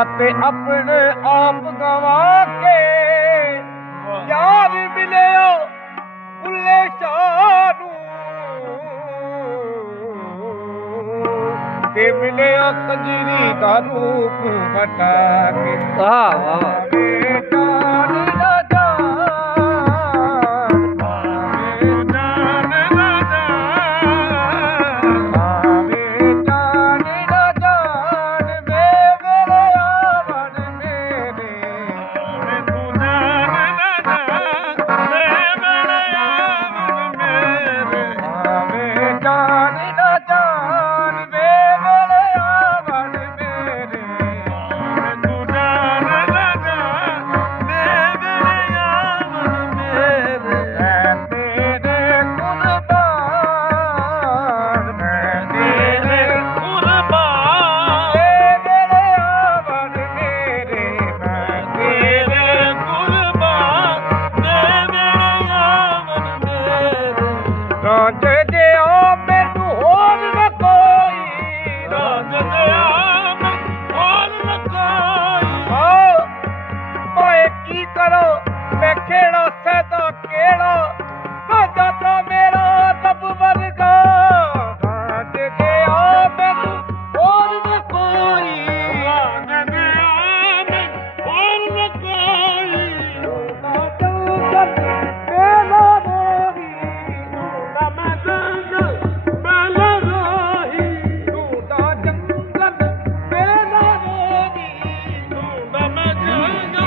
ਅਤੇ ਆਪਣੇ ਆਪ ਗਵਾ ਕੇ ਯਾਰ ਮਿਲਿਆ ਬੁੱਲੇ ਸ਼ਾਹ ਨੂੰ ਤੇ ਮਿਲਿਆ ਕੰਜਰੀ ਦਾ ਰੂਪ ਵਟਾ ਕੇ। ਵਾਹ ਵਾਹ खेड़ा सैदा केड़ा राजा ता मेरा रब वर्गा राज गया मैनू और न कोई राज गया मैनू और न कोई मेला रोही ढूंढा मैं जंगल मेला रोही ढूंढा जंगल मेला रोही ढूंढा मैं जंगल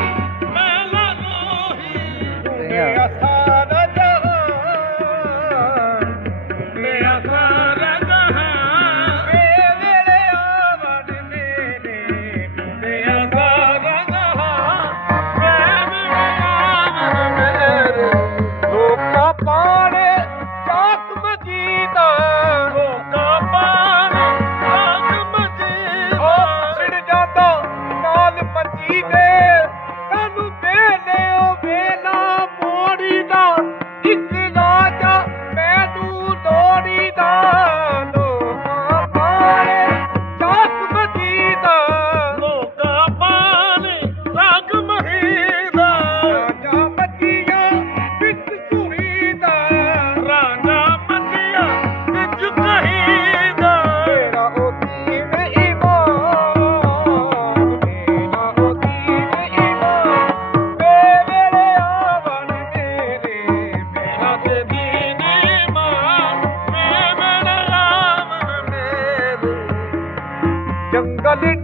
जंगल